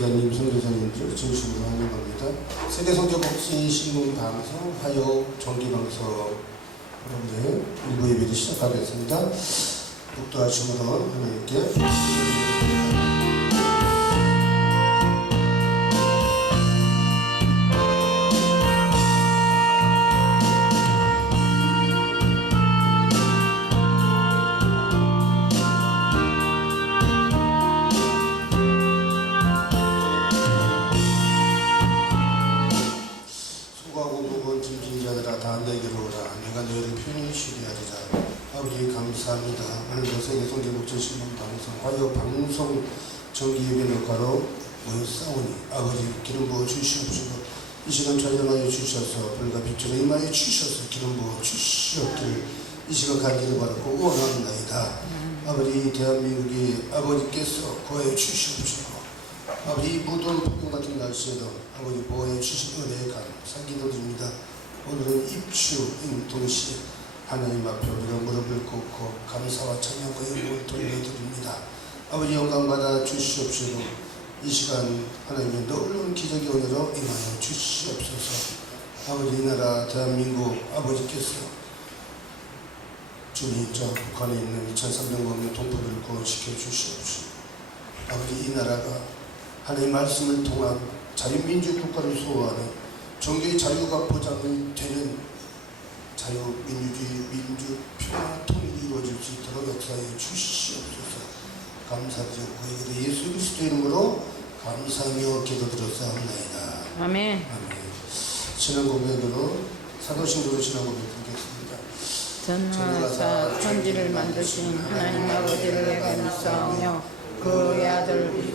기자님, 성교사님들 진심으로 환영합니다. 세계성교복지신문 방송 화요 정기방송 여러분들 일부 예배를 시작하겠습니다. 독도하심으로 하나님께 수고하고 무거운 짐진 자들아 다 내게로 오라. 내가 너희를 편히 쉬게 하리라. 아버지 감사합니다. 오늘도 세계성교복지신문 방송 화요 방송 정기 예배 녹화로 모였사오니 아버지 기름 부어 주시옵시고 이 시간 촬영하여 주셔서 불과 빛으로 임하여 주셔서 기름 부어 주시옵기를 이 시간 가기를 바라고 원합나이다. 아버지 대한민국이 아버지께서 구하여 주시옵시고 아버지 이 무더운 폭염 같은 날씨에도 아버지 보호해 주신 은혜에 감사기 드립니다. 오늘은 입추인 동시에 하나님 앞에 우리가 무릎을 꿇고 감사와 찬양과 영광을 돌려드립니다. 아버지 영광 받아 주시옵시고 이 시간 하나님의 놀라운 기적의 은혜로 임하여 주시옵소서. 아버지 이 나라 대한민국 아버지께서 주님 저 북한에 있는 2,300만 명 동포들을 구원시켜 주시옵시고 아버지 이 나라가 하나님 말씀을 통한 자유민주 국가를 소호하는 종교의 자유가 보장이 되는 자유민주주의 민주 평화 통일이 이루어질 수 있도록 역사해 주시옵소서. 감사드리고 이기도 예수 그리스도 이름으로 감사하며 기도드렸사옵나이다. 아멘. 아멘. 신앙 고백으로 사도신도로 신앙 고백 드리겠습니다. 전하사 천지를 만드신 하나님 아버지를 믿사오며 그의 아들 우리